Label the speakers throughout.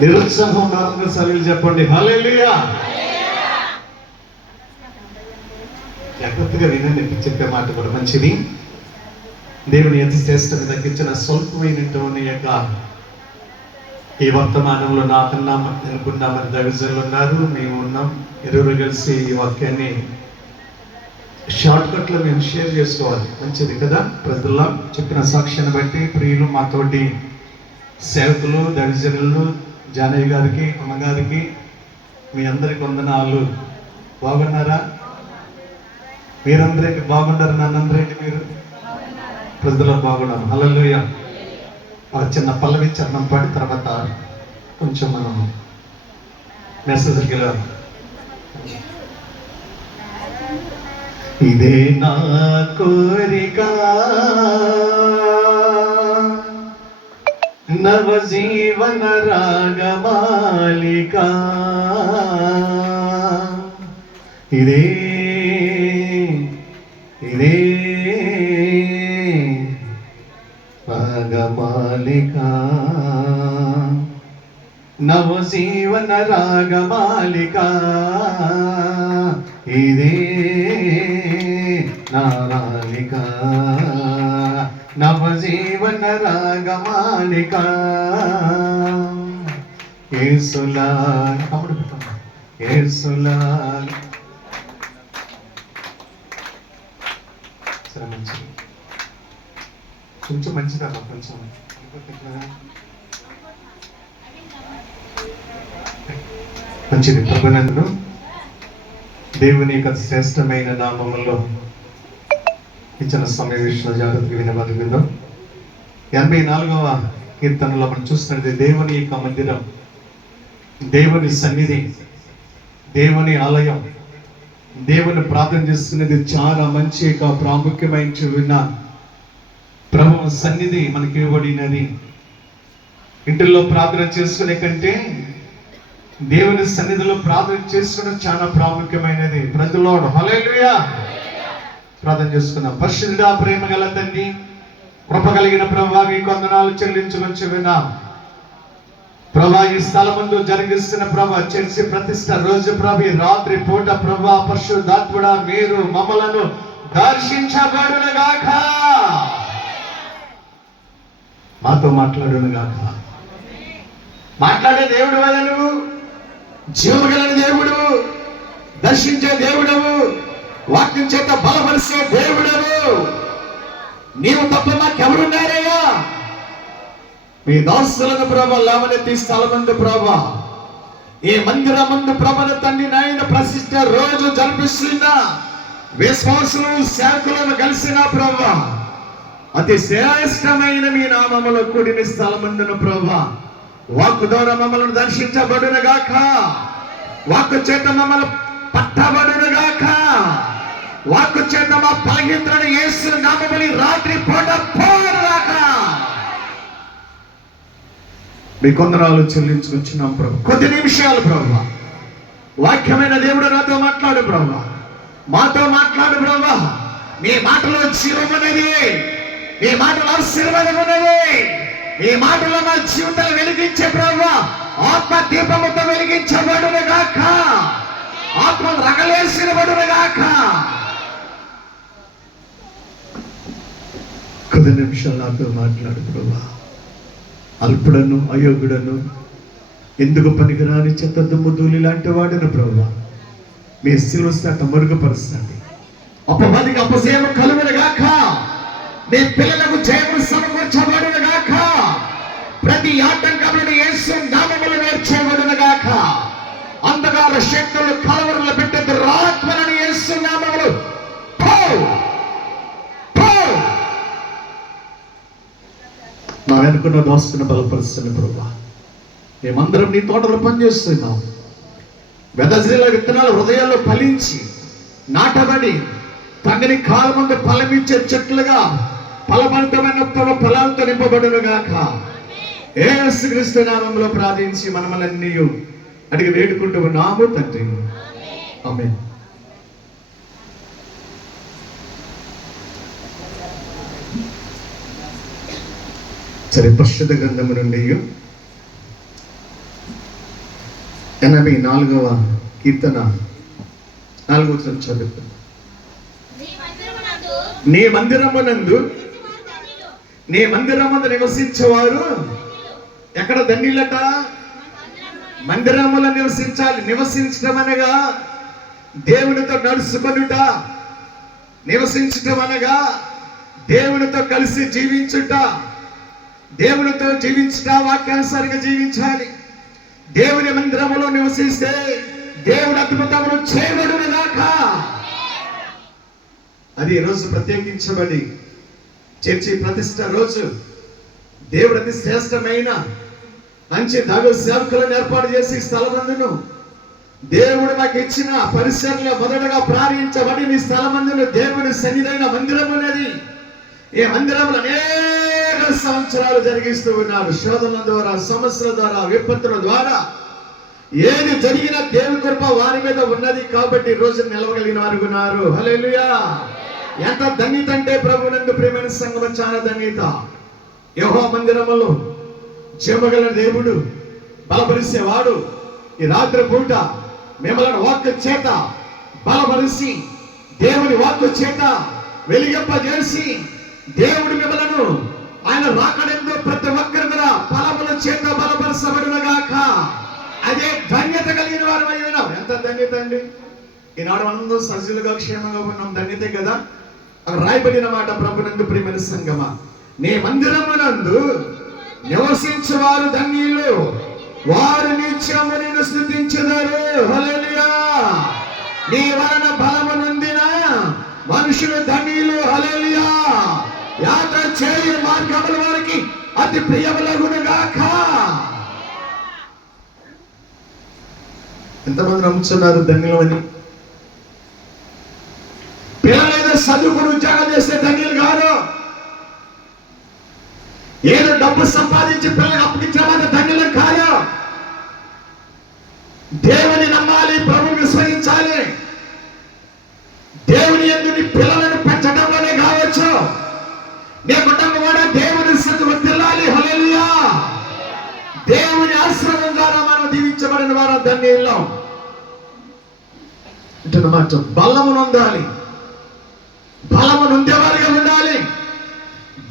Speaker 1: నిరుత్సాహం నాలుగు సభ్యులు చెప్పండి. హలేలియా జాగ్రత్తగా వినండి ఇప్పుడు చెప్పే మాట కూడా మంచిది. దేవుని ఎంత శ్రేష్టత తగ్గించిన స్వల్పమైనటువంటి యొక్క ఈ వర్తమానంలో నాకన్నా అనుకున్నామని మరి ఉన్నారు. మేము ఉన్నాం. ఇరువురు కలిసి ఈ వాక్యాన్ని షార్ట్ కట్లో మేము షేర్ చేసుకోవాలి. మంచిది కదా ప్రజల్లో చెప్పిన సాక్ష్యాన్ని బట్టి ప్రియులు మాతోటి సేవకులు దైవజనులు జానయ్య గారికి అమ్మగారికి మీ అందరికి వందనాలు. బాగున్నారా? మీరందరికి బాగున్నారు నన్నందరేంటి మీరు? ప్రజల బాగున్నారు. హల్లెలూయ. ఒక చిన్న పల్లవి చరణం పాడి తర్వాత కొంచెం మనం మెసేజ్కి వెళ్ళాలి. ఇదే నా కోరిక. నవజీవన రాగమాలిక. ఇదే ఇదే రాగమాలిక. నవజీవన రాగమాలిక. ఇదే నారాలిక. నవజీవన రాగమాలిక. ఏసులా తమ్ముడు ఏసులా సరే మంచిది. కొంచెం మంచిదా కొంచెం. మంచిది. ప్రభునందును దేవుని యొక్క శ్రేష్టమైన నామములో ఇచ్చిన సమయ విషయంలో జాగ్రత్తగా వినబడుకుందాం ఎనభై నాలుగవ కీర్తనలో మనం చూస్తున్నది దేవుని యొక్క మందిరం దేవుని సన్నిధి దేవుని ఆలయం. దేవుని ప్రార్థన చేసుకునేది చాలా మంచి యొక్క ప్రాముఖ్యమైన విన్న ప్రభు సన్నిధి మనకి ఇవ్వబడినది. ఇంటిలో ప్రార్థన చేసుకునే కంటే దేవుని సన్నిధిలో ప్రార్థన చేసుకోవడం చాలా ప్రాముఖ్యమైనది. ప్రజలో హల్లెలూయా ప్రార్థన చేసుకుందాం. పరిశుద్ధ ప్రేమ గల తండ్రి కృప కలిగిన ప్రభా మీ కొందనాలు చెల్లించుకొని విన్నాం ప్రభా ఈ స్థలముందు జరిగిస్తున్న ప్రభా చర్చి ప్రతిష్ట రోజు ప్రభు రాత్రి పూట ప్రభా పరిశుద్ధాత్ముడ మీరు మమ్మలను దర్శించబడునుగాక. మాతో మాట్లాడునుగాక. మాట్లాడే దేవుడు వల్ల నువ్వు? జీవగలని దేవుడు దర్శించే దేవుడవు వాక్యం చేత బలపరిచే దేవుడను నీవు తప్ప నాకెవరున్నారయ్యా మీ దాసులను ప్రభ లేవనెత్తి స్థలమందు ప్రభ. ఈ మందిరమందు ప్రభల తండ్రి నాయన ప్రసిద్ధ రోజు జరిపిస్తున్న విశ్వాసులు శాఖలను కలిసిన ప్రభ. అతి శ్రేష్టమైన మీ నామములో కూడిన స్థలమందున ప్రభ. వాక్కు ద్వారా మమ్మల్ని దర్శించబడునగాక. వాక్కు చేత మమ్మల్ని పట్టబడునుగాక. వాక్కు చేత మా పలగిత్రను యేసు నామని రాత్రి పూట పోరాక మీ కొందరాలు చెల్లించుకొచ్చినాం ప్రభు. కొద్ది నిమిషాలు ప్రభు. వాక్యమైన దేవుడు నాతో మాట్లాడు ప్రభు. మాతో మాట్లాడు ప్రభు. మీ మాటలో జీవమన్నది మీ మాటలో ఆశీర్వాదం ఉన్నది. ఈ మాటలో మా జీవితాలు వెలిగించే ప్రభు. ఆత్మ దీపముతో వెలిగించబడును గాక ఆత్మ రగలేసిన బడును గాక కొద్ది నిమిషాలు నాతో మాట్లాడు ప్రభా. అల్పుడను అయోగుడను ఎందుకు పనికిరాని చెత్త దుమ్ము ధూళి లాంటి వాడను ప్రభా. మీ శిరస్థాట మరుగుపరుస్తుంది. అపవాదికి అపసేమ కలుగును గాక. పిల్లలకు జయము సమకూర్చబడును గాక. ప్రతి ఆటంకములను యేసు నామములు నేర్చబడును గాక. అంధకార శక్తులు కలవరలు పెట్టేది రాత్మలను నా వెనుకున్న దోసుకున్న బలపరుస్తున్న ప్రభా మేమందరం నీ తోటలో పనిచేస్తున్నాం వెదజల విత్తనాలు హృదయాల్లో ఫలించి నాటబడి తగని కాలమందు ఫలమిచ్చే చెట్లుగా ఫలవంతమైన ఉత్తమ ఫలాలతో నింపబడును గాక ఏసుక్రీస్తు నామంలో ప్రార్థించి మనమలన్నీ అడిగి వేడుకుంటూ ఉన్నాము తండ్రి. ఆమేన్. సరే పరిశుద్ధ గ్రంథము నుండి ఎనభై నాలుగవ కీర్తన నాలుగవ వచనం చదువుతుంది
Speaker 2: నీ మందిరమునందు
Speaker 1: నీ మందిరముందు నివసించేవారు ఎక్కడ ధన్యులట? మందిరములో నివసించాలి నివసించడం అనగా దేవునితో నడుచుకొనుట నివసించటం అనగా దేవునితో కలిసి జీవించుట. దేవునితో జీవించట వాక్యానుసారంగా జీవించాలి. దేవుని మందిరములో నివసిస్తే దేవుడు అద్భుతములు చేయబడును దాకా అది ఈ రోజు ప్రత్యేకించబడి చర్చి ప్రతిష్ట రోజు దేవుడు అతి శ్రేష్టమైన మంచి దగు సేవకులను ఏర్పాటు చేసి స్థలమందును. దేవుడు మాకు ఇచ్చిన పరిసరలో మొదటగా ప్రారంభించబడి మీ స్థలమందును దేవుని సన్నిధైన మందిరం అనేది ఈ మందిరంలో అనేక సంవత్సరాలు జరిగిస్తూ ఉన్నారు. శోధనల ద్వారా సమస్యల ద్వారా విపత్తుల ద్వారా. ఏది జరిగినా దేవుని కృప వారి మీద ఉన్నది కాబట్టి రోజు నిలవగలిగిన వారు ఉన్నారు. ఎంత ధన్యత అంటే ప్రభు నందు ప్రేమైన సంగమం చాలా ధన్యత. యహో మందిరములో చెమగల దేవుడు బలపరిచేవాడు. ఈ రాత్రి పూట మిమ్మల్ని వాక్కు చేత బలపరిచి దేవుని వాక్కు చేత వెలిగింపజేసి దేవుడు మిమ్మలను ఆయన రాకడంలో ప్రతి ఒక్కరి మీద బలముల చేత బలపరచబడినగాక. అదే ధన్యత కలిగిన వారు అయి ఎంత ధన్యత అండి? ఈనాడు మనందరూ సజ్జులుగా క్షేమంగా ఉన్నాం. ధన్యతే కదా? అక్కడ రాయబడిన మాట ప్రభునందు ప్రియమైన సంగమ. నీ మందిరమునందు నివసించువారు ధన్యులు. వారు నిత్యము నిన్ను స్థుతించుదారు నీ వలన బలము నొందిన మనుషులు ధన్యులు. హల్లెలూయా. యాత్ర చేయని మార్గముల వారికి అతి ప్రియములగునుగాక. ఎంతమంది నమ్ముతున్నారు ధన్యులమని? పిల్లలు ఏదో చదువుకుని ఉద్యోగం చేస్తే ధన్యులు కాదు. ఏదో డబ్బు సంపాదించి పిల్లలకు అప్పగించిన మాట ధన్యులు కాదు. దేవుని నమ్మాలి ప్రభు విశ్వసించాలి దేవుని ఎందు పిల్లలు నీ కుటుంబం కూడా దేవుని సత్తు తిల్లాలి హలలియా దేవుని ఆశ్రమం ద్వారా మనం దీవించబడిన వారు ధన్యుల్లో అంటున్నమాట బలము నొందాలి బలము నొందేవారుగా ఉండాలి.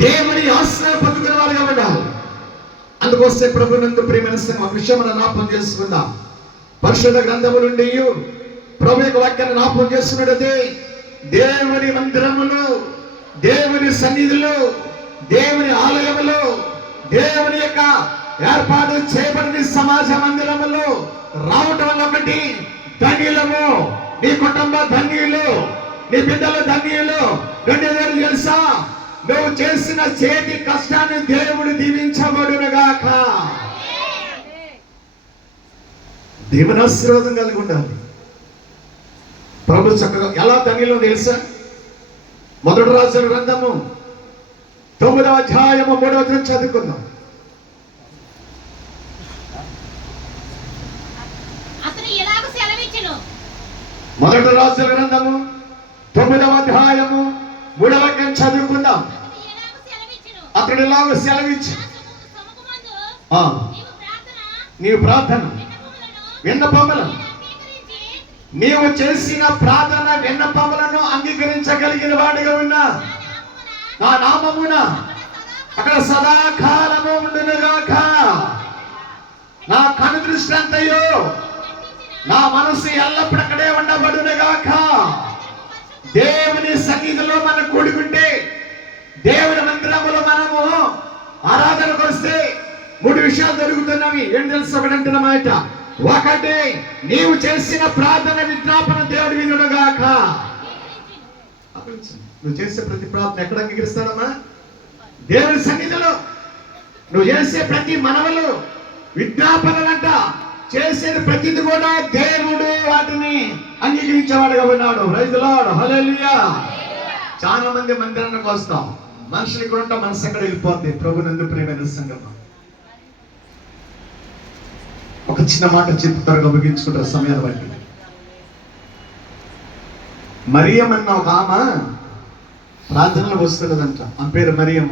Speaker 1: దేవుని ఆశ్రయ పొందుకునే వారుగా ఉండాలి. అందుకోసే ప్రభు నందు ప్రియమైన సంఘం ఒక విషయం మనం జ్ఞాపకం చేసుకుందాం. పరిశుద్ధ గ్రంథము నుండి ప్రభు యొక్క వాక్యాన్ని జ్ఞాపకం చేస్తున్నట్టు దేవుని మందిరములు దేవుని సన్నిధిలో దేవుని ఆలయంలో దేవుని యొక్క ఏర్పాటు చేయబడిన సమాజ మందిరములో రావటం ఒకటి ధన్యులము. నీ కుటుంబ ధన్యులు నీ బిడ్డల ధన్యులు. రెండేదారు తెలుసా? నువ్వు చేసిన చేతి కష్టాన్ని దేవుడు దీవించబడునుగాక. దేవుని ఆశీర్వాదం కలిగి ఉండాలి. ప్రభు చక్కగా ఎలా ధన్యులో తెలుసా? మొదటి రాసిన గ్రంథము తొమ్మిదవ అధ్యాయము మూడవ వచనం చదువుకుందాం.
Speaker 2: ఎలాగ
Speaker 1: మొదటి రాసిన గ్రంథము తొమ్మిదవ అధ్యాయము మూడవ వచనం చదువుకుందాం.
Speaker 2: ఎలాగ
Speaker 1: అతడు ఇలాగ సెలవిచ్చి
Speaker 2: నీవు ప్రార్థన విన్నపములను
Speaker 1: నీవు చేసిన ప్రార్థన విన్నపములను అంగీకరించగలిగిన వాడిగా ఉన్నా.
Speaker 2: నా నామమున
Speaker 1: అక్కడ సదాకాలము ఉండునుగాక. నా కను దృష్టి అంతయో నా మనసు ఎల్లప్పుడు అక్కడే ఉండబడునుగాక. దేవుని సన్నిధిలో మనం కూడుకుంటే దేవుని మందిరములో మనము ఆరాధనకు వస్తే మూడు విషయాలు జరుగుతున్నవి. ఏం తెలుసు ఒకటి అంటున్నమాట ఒకటి నీవు చేసిన ప్రార్థన విజ్ఞాపన దేవుడు వినుడుగాక నువ్వు చేసే ప్రతి ప్రార్థన ఎక్కడ అంగీకరిస్తాడమ్మా దేవుని సన్నిధిలో నువ్వు చేసే ప్రతి మనవలు విజ్ఞాపనలంట చేసేది ప్రతిది కూడా దేవుడు వాటిని అంగీకరించేవాడుగా ఉన్నాడు. రైతులాడు హల్లెలూయా చాలా మంది మందిరానికి వస్తాం. మనుషులు ఇక్కడ ఉంటాం మనసు అక్కడ వెళ్ళిపోద్ది. ప్రభు నందు ప్రేమైన సంగమం. ఒక చిన్న మాట చెప్పి త్వరగా ముగించుకుంటారు సమయాన్ని బట్టి మరియమ్మ అన్న ఒక ఆమె ప్రార్థనలో వస్తున్నదంట ఆమె పేరు మరియమ్మ.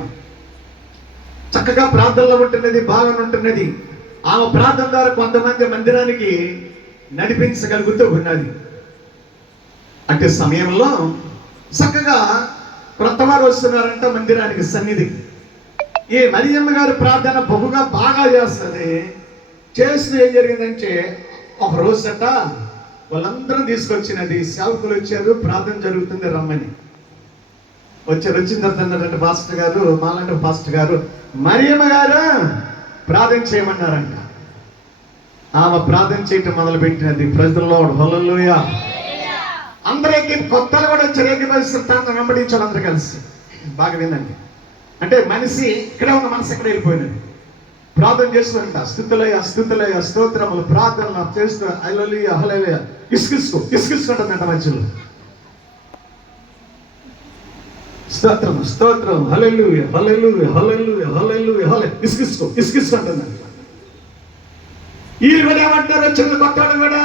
Speaker 1: చక్కగా ప్రార్థనలో ఉంటున్నది బాగా ఉంటున్నది. ఆమె ప్రార్థన ద్వారా కొంతమంది మందిరానికి నడిపించగలుగుతూ ఉన్నది. అంటే సమయంలో చక్కగా కొత్తవారు వస్తున్నారంట మందిరానికి సన్నిధి. ఈ మరియమ్మ గారి ప్రార్థన బహుగా బాగా చేస్తుంది. చేసిన ఏం జరిగిందంటే ఒక రోజట వాళ్ళందరూ తీసుకొచ్చినది సేవకులు వచ్చారు ప్రార్థన జరుగుతుంది రమ్మని. వచ్చారు వచ్చిన తర్వాత అన్నారంటే పాస్టర్ గారు మాలాంటి పాస్టర్ గారు మరియమ్మ గారు ప్రార్థన చేయమన్నారంట. ఆమె ప్రార్థన చేయటం మొదలు పెట్టినది ప్రజల్లో హొలలోయ అందరికి కొత్తలు కూడా వచ్చారు ఏకీభవిస్తారు వెంబడించాలి అందరూ కలిసి. బాగా వినండి. అంటే మనిషి ఇక్కడే ఉన్న మనసు ఎక్కడ వెళ్ళిపోయినది. ప్రార్థన చేస్తుందంట స్థుతులయ అస్థితులయ్య స్తోత్రములు ప్రార్థనలు చేస్తూ అలలియ అహలయ ఇసుకిసుకో ఇసుకిసుకుంటుందంట మధ్యలో. స్తోత్రం స్తోత్రం హలెలు హలెలు హలెలు హలెలు హలె ఇసుకిసుకో ఇసుకిసుకుంటుందంట వీళ్ళు కూడా ఏమంటారు? చిన్న కొత్త కూడా. కూడా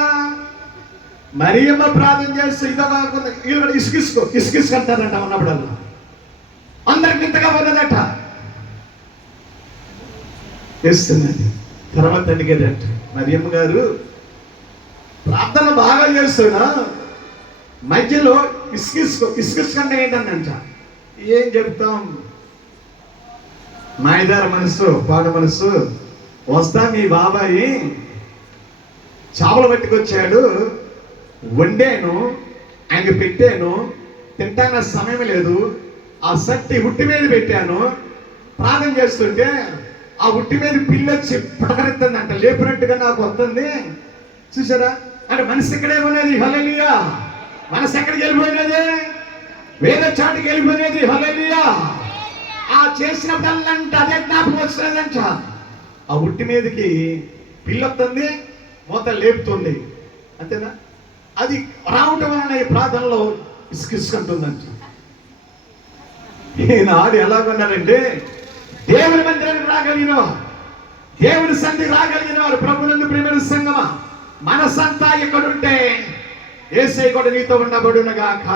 Speaker 1: మరియమ్మ ప్రార్థన చేస్తే ఇదో కాకుండా వీళ్ళు కూడా ఇసుకిసుకో ఇసుకిసుకుంటారంట ఉన్నప్పుడల్లా. అందరికి ఇంతగా ఉన్నదట. చేస్తున్నది. తర్వాత అడిగారంట మరియమ్మ గారు ప్రార్థన బాగా చేస్తున్నా. మధ్యలో ఇసుకిసుకో ఇసుకిసుకుంటే ఏంటంట ఏం చెప్తాం? మాయదార మనసు పాడ మనసు వస్తా మీ బాబాయి చేపలు పట్టుకొచ్చాడు. వండాను ఆయన పెట్టాను తింటాన సమయం లేదు. ఆ సట్టి ఉట్టి మీద పెట్టాను. ప్రార్థన చేస్తుంటే ఆ ఉట్టి మీద పిల్ల వచ్చి అంట లేపినట్టుగా నాకు వస్తుంది. చూసారా? అంటే మనసు ఇక్కడే ఉన్నది హలలియా మనసు ఎక్కడికి వెళ్ళిపోయినది? వేరే చాటుకి వెళ్ళిపోయినది? హలలియా ఆ చేసినప్పుడల్లంట అదే జ్ఞాపకం వస్తున్నదంట. ఆ ఉట్టి మీదకి పిల్ల వస్తుంది మూత లేపుతుంది. అంతేనా? అది రావటం వలన ఈ ప్రార్థనలో ఇసుకిసుకుంటుందంట ఈనాడు ఎలాగొన్నారంటే దేవుని మందిరానికి రాగలిగిన దేవుని సంధి రాగలిగిన వారు. ప్రభునందు ప్రేమ సంగమా మనసంతా ఎక్కడుంటే ఏసై కూడా నీతో ఉండబడునగాక.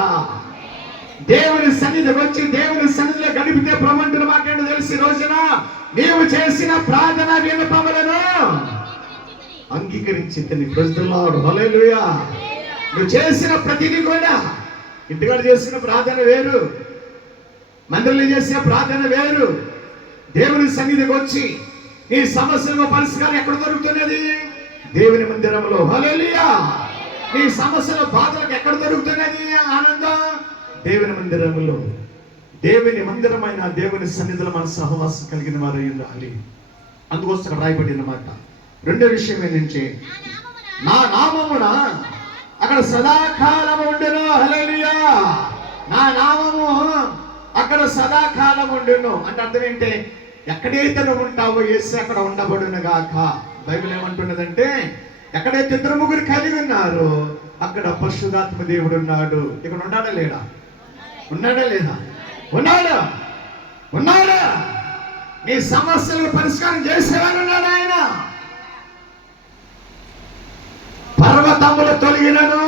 Speaker 1: దేవుని సన్నిధి వచ్చి దేవుని సన్నిధిలో గడిపితే ప్రమంటున్న మాట్లాడి తెలిసి రోజున? నీవు చేసిన ప్రార్థన విన్నపములను అంగీకరించి ప్రజలాడు హల్లెలూయా. నువ్వు చేసిన ప్రతిదీ కూడా ఇంటికాడ చేసిన ప్రార్థన వేరు. మందిరంలో చేసిన ప్రార్థన వేరు. దేవుని సన్నిధికి వచ్చి ఈ సమస్యలకు పరిష్కారం ఎక్కడ దొరుకుతున్నది? దేవుని మందిరంలో. హల్లెలూయా! ఈ సమస్యల బాధలకు ఎక్కడ దొరుకుతున్నది? ఆనందం. దేవుని మందిరంలో. దేవుని మందిరమైన దేవుని సన్నిధిలో మన సహవాసం కలిగిన వారు ఉండాలి. అందుకోసం అక్కడ రాయబడిన మాట. రెండో విషయం ఏంటంటే నా నామమున అక్కడ సదాకాలం ఉండును. హల్లెలూయా! నా నామము అక్కడ సదాకాలం ఉండును. అంటే అర్థం ఏంటి? ఎక్కడైతే నువ్వు ఉంటావో ఏసి అక్కడ ఉండబడును గాక. బైబిల్ ఏమంటున్నదంటే ఎక్కడైతే ఇద్దరు ముగ్గురు కలిగి ఉన్నారో అక్కడ పరిశుధాత్మ దేవుడు ఉన్నాడు. ఇక్కడ ఉన్నాడా లేడా? ఉన్నాడా లేదా? ఉన్నాడా? ఉన్నాడా? నీ సమస్యలకు పరిష్కారం చేసేవాడు ఉన్నాడు ఆయన? పర్వతములు తొలగినను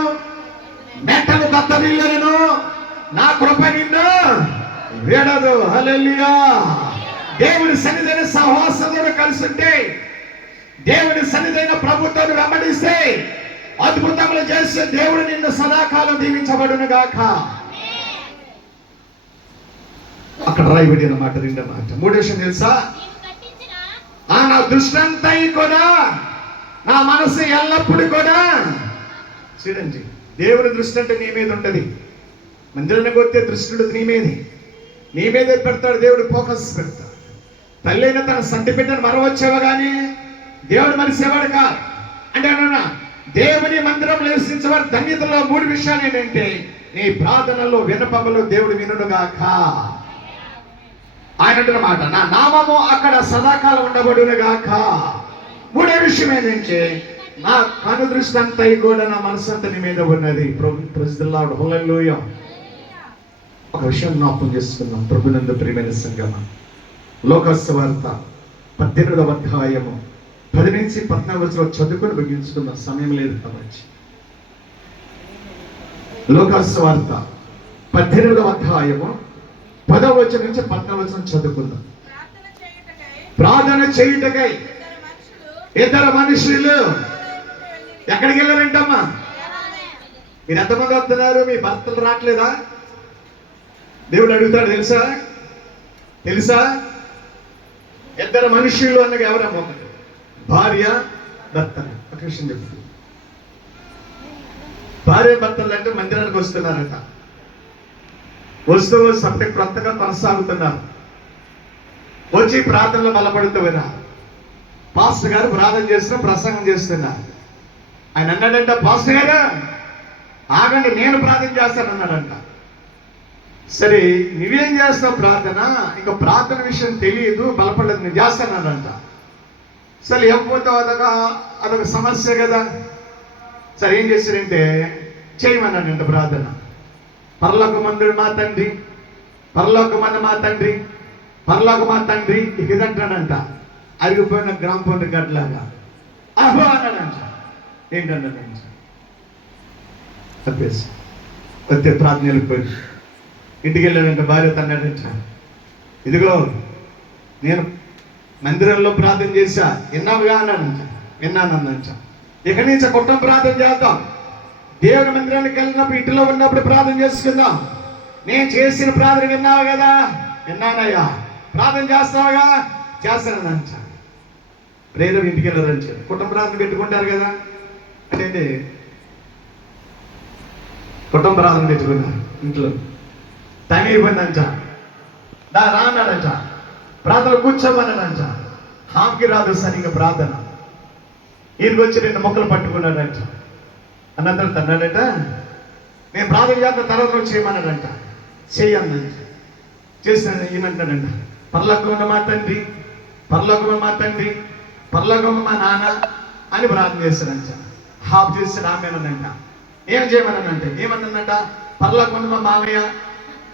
Speaker 1: మెట్టలు దత్తరిల్లను నా కృప నిన్ను వేడదు. హలెలియా దేవుని సన్నిధైన సహవాసంలో కలిసి ఉంటే దేవుని సన్నిధైన ప్రభుత్వాన్ని వెంబడిస్తే అద్భుతములు చేస్తే దేవుడు నిన్ను సదాకాలం దీవించబడును గాక అక్కడ రాయబడిన మాట రెండో మాట. మూడో విషయం తెలుసా? ఆ నా దృష్టంతా కూడా నా మనసు ఎల్లప్పుడూ కూడా చూడండి దేవుని దృష్టి అంటే నీ మీద ఉంటుంది. మందిరాన్ని కొత్త దృష్టి నీ మీదే. నీ మీదే పెడతాడు దేవుడు ఫోకస్ పెడతాడు. తల్లైన తన సంటి బిడ్డను మరవచ్చేవా కానీ దేవుడు మరిసేవాడు కాదు. అంటే అన్నా దేవుని మందిరం నివసించేవారు ధన్యతలో మూడు విషయాలు ఏంటంటే నీ ప్రార్థనలో వినపములు దేవుడు వినుగాక ఆయన అంటున్నమాట నా నామము అక్కడ సదాకాలం ఉండబడునుగాక. మూడో విషయం ఏంటంటే నా కను దృష్టి అంతా కూడా నా మనసు అంతా నీ మీద ఉన్నది. ప్రభు ప్రజలాడు హల్లెలూయా ఒక విషయం జ్ఞాపం చేసుకున్నాం ప్రభునందు ప్రియమైన సంగమం లోకస్వార్త పద్దెనిమిదవ అధ్యాయము పది నుంచి పద్నాలుగు వచ్చిన చదువుకొని ముగించుకున్న సమయం లేదు కాబట్టి. లోకస్వార్త పద్దెనిమిదవ అధ్యాయము పదవ వచ్చిన నుంచి పద్నాలుగు వచ్చిన చదువుకుందాం.
Speaker 3: ప్రార్థన చేయుటకై ఇద్దరు మనుషులు
Speaker 1: ఎక్కడికి వెళ్ళారంటమ్మా? మీరు ఎంతమంది వస్తున్నారు? మీ భర్తలు రావట్లేదా? దేవుడు అడుగుతాడు తెలుసా? తెలుసా? ఇద్దరు మనుషులు అన్నది ఎవరమ్మా? భార్య భర్త. ఒక విషయం భార్య భర్తలు అంటే మందిరానికి వస్తున్నారట. వస్తూ సత్య క్రొత్తగా కొనసాగుతున్నారు. వచ్చి ప్రార్థనలు బలపడుతూ విన్నారు పాస్టర్ గారు ప్రార్థన చేస్తున్న ప్రసంగం చేస్తున్నారు ఆయన అన్నాడంట పాస్టర్ గారు ఆగండి నేను ప్రార్థన చేస్తానన్నాడంట. అన్నాడంట సరే నువ్వేం చేస్తావు ప్రార్థన? ఇంకా ప్రార్థన విషయం తెలియదు బలపడలేదు నేను చేస్తానంట సరే లేకపోతే అదొక అదొక సమస్య కదా. సరే ఏం చేశారంటే చేయమన్నాడంట ప్రార్థన. పరలోక మందుడు మా తండ్రి పరలోక మంది మా తండ్రి పరలోక మా తండ్రి ఇక ఇదంటాడంట అరిగిపోయిన గ్రామ పండు గడ్లాగా అహో అన్నాడంట. ఏంటన్నాడంట? తప్పేసి వస్తే ప్రార్థన వెళ్ళిపోయి ఇంటికి వెళ్ళాడంటే భార్య తన్నాడంట ఇదిగో నేను మందిరంలో ప్రార్థన చేశా. విన్నావుగా అన్నాడంట విన్నానందంట ఇక నుంచి కుటుంబ ప్రార్థన చేద్దాం. దేవుని మందిరానికి వెళ్ళినప్పుడు ఇంటిలో ఉన్నప్పుడు ప్రార్థన చేసుకుందాం. నేను చేసిన ప్రార్థన విన్నావు కదా? విన్నానయ్యా. ప్రార్థన చేస్తావుగా? చేస్తానంట ప్రేరణ ఇంటికి వెళ్ళారంట కుటుంబ ప్రార్థన పెట్టుకుంటారు కదా? అంటే కుటుంబ ప్రార్థన పెట్టుకున్నారు ఇంట్లో. టైం అయిపోయిందంట దా రా అన్నాడంట ప్రార్థన కూర్చోమన్నాడంట. హామ్కి రాదు సరిగ్గా ప్రార్థన. ఈయనకి వచ్చి రెండు మొక్కలు పట్టుకున్నాడంట. అన్నంతరం తన్నాడట. నేను ప్రార్థన చేత తర్వాత చేయమన్నాడంట. చెయ్యన్నంట చేసిన ఈయనంటాడంట. పర్లోకమున్న మా తండ్రి పర్లోకమున్న మా తండ్రి పర్లోకము మా నాన్న అని ప్రార్థన చేశాడంట హాఫ్ చేసి రామేనంట ఏం చేయమన్నానంటే ఏమన్నానంట పర్లోకమున్న మా మామయ్య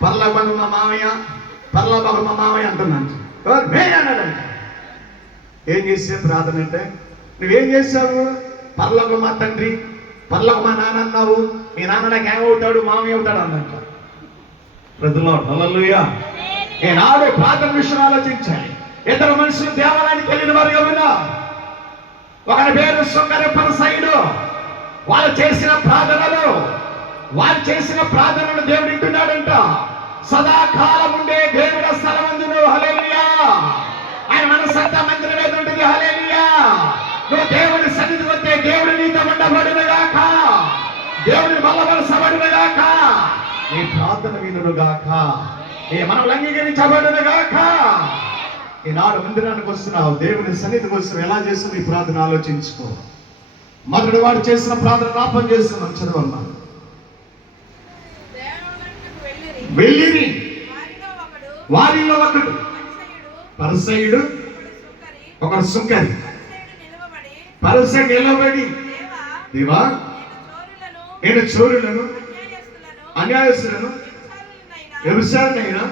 Speaker 1: పర్లబండు మా మామయ్య పర్లోకము మా మామయ్య అంటున్నాను. ఎవరు? మే అన్నాడంట. ఏం చేసే ప్రార్థన అంటే? నువ్వేం చేసావు పర్లోక మా తండ్రి పర్లోక మా నాన్న అన్నావు. మీ నాన్న నాకు ఏమవుతాడు మామయ్య అవుతాడు? అన్నంట ప్రజల్లో హల్లెలూయా ఈనాడు ప్రార్థన విషయం ఆలోచించాలి. ఇద్దరు మనుషులు దేవాలయానికి వెళ్ళిన వారు ఎవరు ఒకరి పేరు సుందర సైడు. వాళ్ళు చేసిన ప్రార్థనలు వాళ్ళు చేసిన ప్రార్థనలు దేవుడు వింటున్నాడంట. సదాకాలం ఉండే దేవుడ స్థలమందును హల్లెలూయా. ఆయన మనసంతా మందిరం మీద ఉంటుంది. హల్లెలూయా. నువ్వు దేవుని సన్నిధి వస్తే దేవుడు నీతో ఉండబడినగాక. దేవుని బలపరచబడునుగాక. నీ ప్రార్థన వినుగాక నీ మనం అంగీకరించబడునుగాక ఈనాడు మందిరానికి వస్తున్నావు. దేవుని సన్నిధికి వస్తున్నావు. ఎలా చేస్తున్నావు? ఈ ప్రార్థన ఆలోచించుకో. మొదటి వాడు చేసిన ప్రార్థన రాపం చేస్తున్నాం.
Speaker 3: చదవన్నాను వెళ్ళిరి. వారిలో ఒకడు
Speaker 1: పరసయుడు
Speaker 3: ఒకడు. సుంకరి.
Speaker 1: ఒక సుంకరి. పరస నిలబడి
Speaker 3: దేవా, నేను చోరులను, అన్యాయస్తులను,
Speaker 1: వ్యవసాయనైనా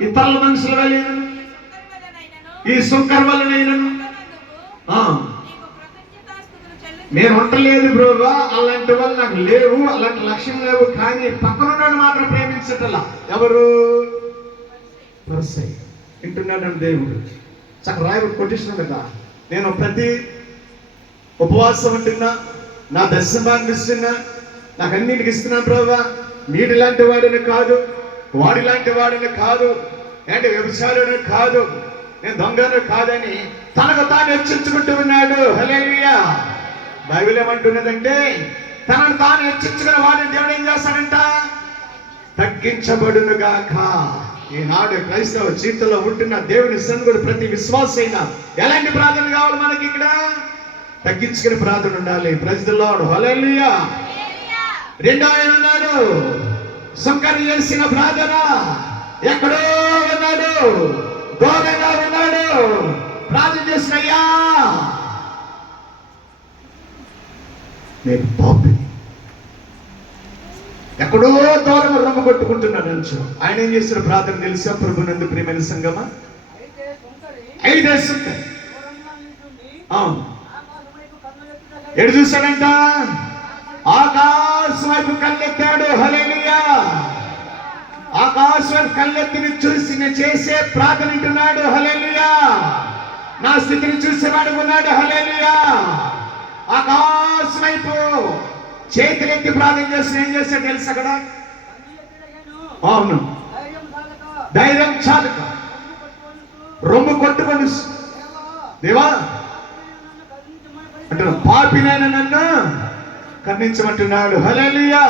Speaker 1: ఇతరుల మనుషుల వలెనను
Speaker 3: ఈ సుంకరి వలనైనను,
Speaker 1: నేను ఉండలేదు బ్రోగా అలాంటి వాళ్ళు నాకు లేవు అలాంటి లక్ష్యం లేవు కానీ పక్కనున్నాడు మాత్రం ప్రేమించటలా. ఎవరు? పరసై వింటున్నాడు దేవుడు. చక్కగా రాయబడి కొట్టించిన కదా. నేను ప్రతి ఉపవాసం ఉంటున్నా నా దర్శనాన్ని ఇస్తున్నా నాకు అన్నింటికి ఇస్తున్నాను బ్రోగా. వీడి లాంటి వాడిని కాదు వాడి లాంటి వాడిని కాదు అంటే వ్యభిచారుడు కాదు నేను దొంగను కాదని తనకు తాను హెచ్చించుకుంటూ ఉన్నాడు. హల్లెలూయా. బైబిల్ ఏమంటున్నదంటే తనను తాను హెచ్చించుకున్న వాడిని దేవుడు ఏం చేస్తాడంట? తగ్గించబడును గాక ఈనాడు క్రైస్తవ జీవితంలో ఉంటున్న దేవుని సన్నుడు ప్రతి విశ్వాసైన ఎలాంటి ప్రార్థన కావాలి మనకి ఇక్కడ? తగ్గించుకుని ప్రార్థన ఉండాలి. ప్రజల్లోడు హల్లెలూయా రెండో ఆయన ఉన్నాడు. శంకర్ చేసిన ప్రార్థన. ఎక్కడో ఉన్నాడు. దూరంగా ఉన్నాడు. ప్రార్థన నేను పాపిని ఎక్కడో దూరం రొమ్మ కొట్టుకుంటున్నాడు అంచు ఆయన ఏం చేసిన ప్రార్థన తెలుసా? ప్రభు నందు ప్రియమైన సంగమా?
Speaker 3: అయితే
Speaker 1: ఎడు చూశాడంట? ఆకాశం వైపు కళ్ళెత్తాడు. హల్లెలూయా. ఆకాశం కళ్ళెత్తిని చూసి నేను చేసే ప్రార్థన వింటున్నాడు. హల్లెలూయా. నా స్థితిని చూసేవాడు ఉన్నాడు. హల్లెలూయా. ఆకాశం వైపు చేతులెత్తి ప్రార్థన చేస్తే ఏం చేస్తే తెలుసు అక్కడ? అవును.
Speaker 3: ధైర్యం చాలక రొమ్ము
Speaker 1: కొట్టుకొని
Speaker 3: దేవా
Speaker 1: దేవా పాపినైన నన్ను ఖండించమంటున్నాడు హలలియా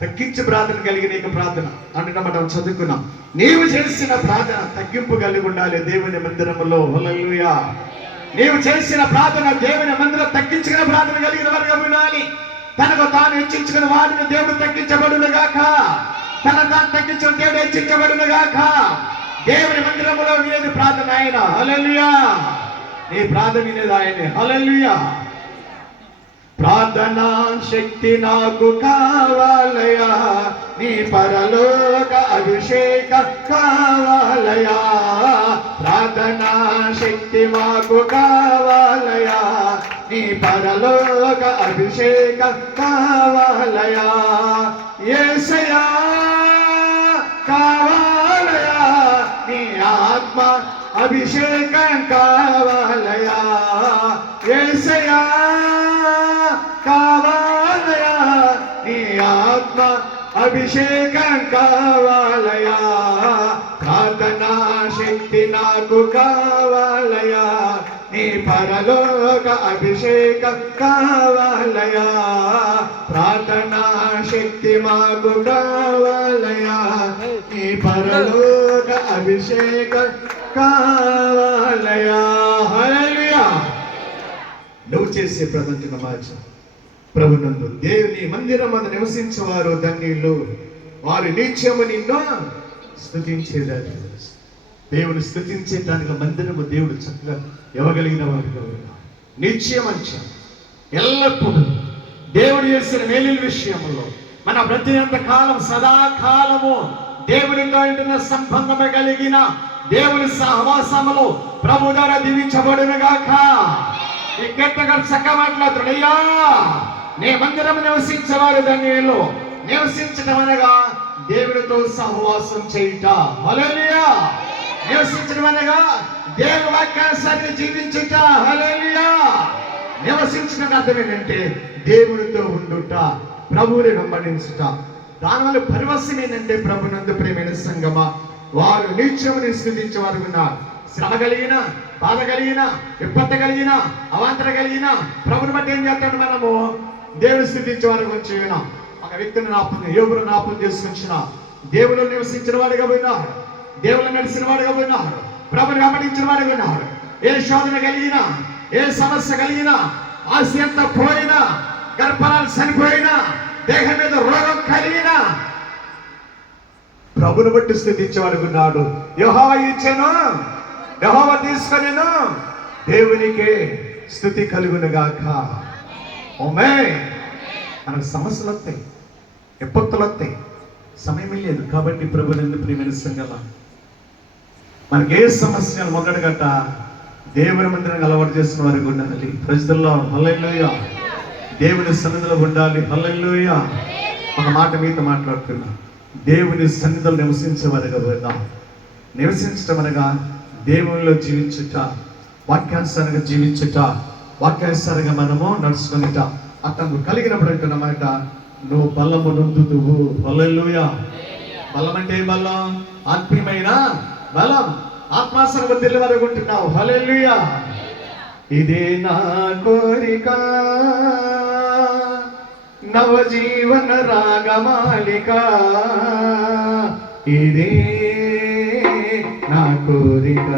Speaker 1: తగ్గించి ప్రార్థన కలిగిన ప్రార్థన. అంటున్నా మనం చదువుకున్నాం. నీవు చేసిన ప్రార్థన తగ్గింపు కలిగి ఉండాలి దేవుని మందిరములో. హలలుయా నీవు చేసిన ప్రార్థన దేవుని మందిరం తగ్గించుకున్న ప్రార్థన కలిగిన వారుగా ఉండాలి. తనకు తాను హెచ్చించుకున్న వాడిని దేవుడు తగ్గించబడును గాక తన తాను తగ్గించిన దేవుడు హెచ్చించబడును గాక దేవుని మందిరములో వినేది ప్రార్థన ఆయన. హల్లెలూయా. నీ ప్రార్థన వినేది ఆయనే. హల్లెలూయా. ప్రార్థనా శక్తి నాకు కావాలయా నీ పరలోక అభిషేక కావాలయా ప్రార్థనా శక్తి మాకు కావాలయా నీ పరలోక అభిషేక కావాలయా ఏసయా కావాలయా నీ ఆత్మ అభిషేకం కావాలయా ఏసయా నీ ఆత్మ అభిషేకం కావాలయా? ప్రార్థనా శక్తి నాకు కావాలయా? నీ పరలోక అభిషేకం కావాలయా? ప్రార్థనా శక్తి మాకు కావాలయా? నీ పరలోక అభిషేకం కావాలయా? నువ్వు చేసే ప్రపంచ నమాజ ప్రభునందు దేవుని మందిరం అది నివసించేవారు ధన్యులు. వారు నిత్యము నిన్ను స్థుతించేదాన్ని దేవుని స్థుతించేదానికి మందిరము దేవుడు చక్కగా ఇవ్వగలిగిన వారి నిత్యం నిత్యమంచం ఎల్లప్పుడూ దేవుడు చేసిన మేలు విషయంలో మన ప్రతినంత కాలం సదాకాలము దేవునితో ఉంటున్న సంబంధము కలిగిన దేవుని సహవాసములో ప్రభు ద్వారా దీవించబడునుగాక. ఈ కీర్తన చక్క మాట్లాడుతున్నాడు. అయ్యా! నీ మందిరం నివసించేవారు ధన్యులు. నివసించడం అనగా దేవుడితో సహవాసం చేయుట. హల్లెలూయా. నివసించడం అనగా దేవుడి వాక్యాన్ని జీవించుట. హలోలియా నివసించిన అర్థం ఏంటంటే దేవుడితో ఉండుట ప్రభువుని వెంబడించుట. దానివల్ల పరివశం ఏంటంటే ప్రభునందు ప్రేమైన సంగమ. వారు నిత్యముని స్థుతించే వారు ఉన్నారు శ్రమ కలిగిన బాధ కలిగిన విపత్తు కలిగిన అవాంతర కలిగిన ప్రభుని బట్టి ఏం చేస్తాడు మనము? దేవుని స్థితించే వారి గురించి విన్నాం. ఒక వ్యక్తిని నాపం యోగులు నాపం చేసుకొచ్చిన దేవుడు నివసించిన వాడిగా పోయినాడు దేవుడు నడిచిన వాడిగా పోయినాడు ప్రభుని వెంబడించిన వాడిగా ఉన్నాడు ఏ శోధన కలిగినా ఏ సమస్య కలిగినా ఆస్తి ఎంత పోయినా గర్భాలు చనిపోయినా దేహం మీద రోగం కలిగినా ప్రభుని బట్టి స్థితించేవాడు ఉన్నాడు. యహోవ ఇచ్చాను. యహోవ తీసుకొనిను. దేవునికే స్థుతి కలుగును గాక ఓమే మనకు సమస్యలు వస్తాయి విపత్తులు వస్తాయి సమయం లేదు. కాబట్టి ప్రభు నిన్ను ప్రియమైన సంగమా మనకి ఏ సమస్య మొదటగట దేవుని మందిరానికి అలవాటు చేసిన వారికి ఉండాలి. ప్రజల్లో హల్లెలూయ. దేవుని సన్నిధిలో ఉండాలి. హల్లెలూయ. ఒక మాట మీతో మాట్లాడుతున్నా. దేవుని సన్నిధిలో నివసించే వారిగా పోదాం. నివసించటం అనగా దేవునిలో జీవించుట వాక్యానుసారంగా జీవించుట. వాక్యానుసారంగా మనము నడుచుకునిట అతను కలిగినప్పుడు అంటున్నమాట నువ్వు బలము నొందుదువు. హల్లెలూయ. బలం అంటే బలం? ఆత్మీయమైన బలం. ఆత్మాసనం తెలియ వరకు ఇదే నా కోరిక. నవజీవన రాగమాలిక ఇదే నా కోరిక.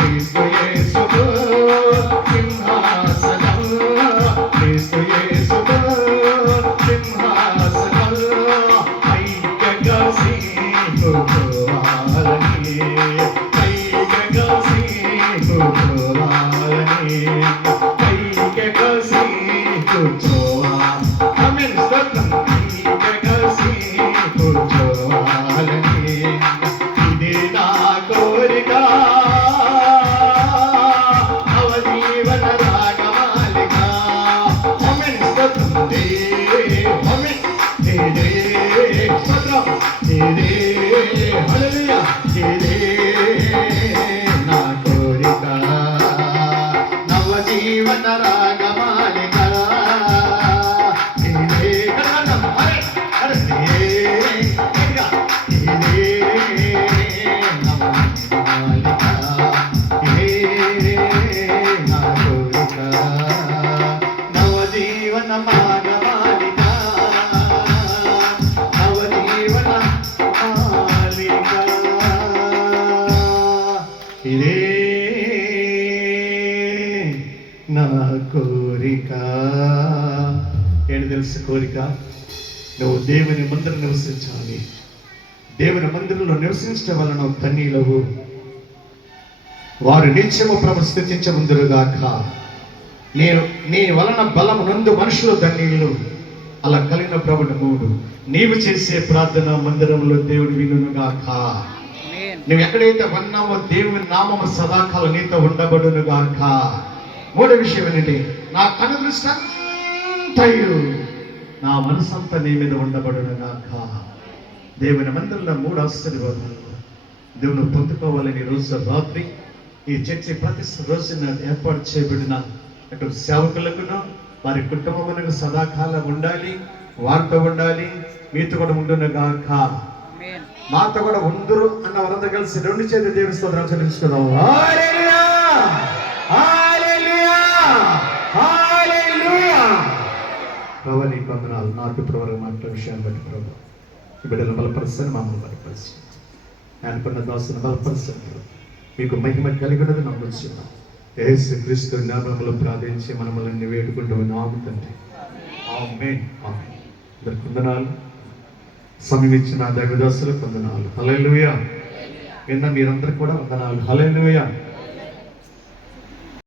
Speaker 1: క్రీస్తు యేసుతో కోరిక ఏంటి తెలుసు కోరిక. నువ్వు దేవుని ముందర నివసించాలి. దేవుని మందిరంలో నివసించడం వలన ధన్యులవు వారు నిత్యము ప్రభు స్థితించముందురుగాక నేను నీ వలన బలము నందు మనుషులు ధన్యులు అలా కలిగిన ప్రభుడు మూడు. నీవు చేసే ప్రార్థన మందిరంలో దేవుడు వినుగాక నువ్వు ఎక్కడైతే ఉన్నావో దేవుని నామము సదాకాలం నీతో ఉండబడును గాక. మూడో విషయం ఏంటంటే నా కను దృష్టి అంతయు నా మనసంతా నీ మీద ఉండబడును గాక. దేవుని మందిరంలో మూడు ఆశీర్వాదాలు దేవుని పొందుకోవాలని రోజు రాత్రి ఈ చర్చి ప్రతి రోజున ఏర్పాటు చేయబడిన అటు సేవకులకును వారి కుటుంబములకు సదాకాలం ఉండాలి వారితో ఉండాలి మీతో కూడా ఉండును గాక మాతో కూడా ఉందరు అన్న వారందరూ కలిసి రెండు చేతి దేవుని స్తోత్రం చెల్లించుకుందాం హల్లెలూయా! హల్లెలూయా! హల్లెలూయా! ప్రభు వందనాలు నాకు ఇప్పటి వరకు మాట్లాడే విషయాన్ని బట్టి ప్రభు ఈ బిడ్డలు బలపరుస్తాను మమ్మల్ని బలపరుస్తాను అనుకున్న దాసును బలపరుస్తాను మీకు మహిమ కలిగినది ఉన్నది ఏసు క్రీస్తు నామములు ప్రార్థించి మనములని వేడుకుంటూ నాము తండ్రి. ఆమేన్. ఆమేన్. అందరికి వందనాలు. సమయం ఇచ్చిన దైవదాసులు వందనాలు. హల్లెలూయా. నిన్న మీరందరూ కూడా వందనాలు. హల్లెలూయా.